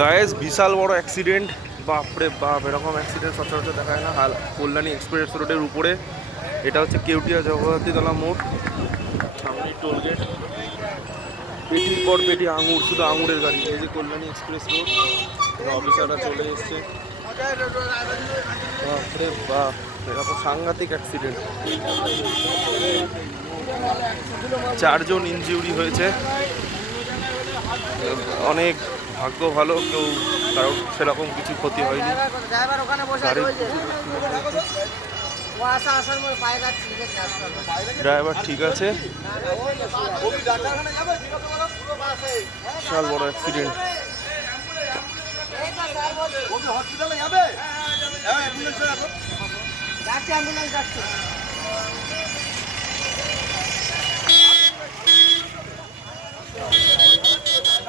Guys বিশাল বড় accident. বাপরে বাপ, এরকম অ্যাক্সিডেন্ট সচরাচর দেখা যায় না। কল্যাণী এক্সপ্রেস রোডের উপরে। এটা হচ্ছে কেউটিয়া জগদ্ধাত্রীতলা মোড়, সামনেই টোলগেট। পেটির পর পেটি আঙুর, শুধু আঙুরের গাড়ি। এই যে কল্যাণী এক্সপ্রেস রোড, অফিসাররা চলে এসছে। বাপরে বাপ, এরকম সাংঘাতিক অ্যাক্সিডেন্ট। 4 জন ইনজিউরি হয়েছে। অনেক ভাগ্য ভালো, কেউ কারণ সেরকম কিছু ক্ষতি হয়নি। ড্রাইভার ঠিক আছে। বিশাল বড় অ্যাক্সিডেন্ট।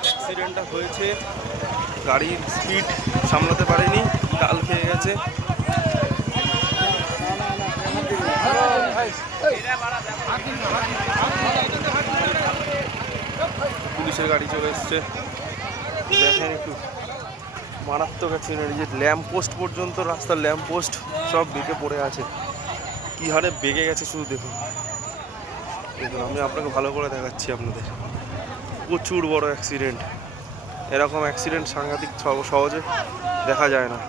অ্যাক্সিডেন্টটা হয়েছে, গাড়ির স্পিড সামলাতে পারেনি, টাল খেয়ে গেছে। পুলিশের গাড়ি চলে এসছে। দেখেন একটু, মারাত্মক অ্যাক্সিডেন্ট। যে ল্যাম্প পোস্ট পর্যন্ত, রাস্তার ল্যাম্প পোস্ট সব বেঁকে পড়ে আছে। কী হারে বেঁকে গেছে শুধু দেখুন। দেখুন, আমি আপনাকে ভালো করে দেখাচ্ছি আপনাদের। প্রচুর বড় অ্যাক্সিডেন্ট। এরকম অ্যাক্সিডেন্ট সাংঘাতিক সহজে দেখা যায় না।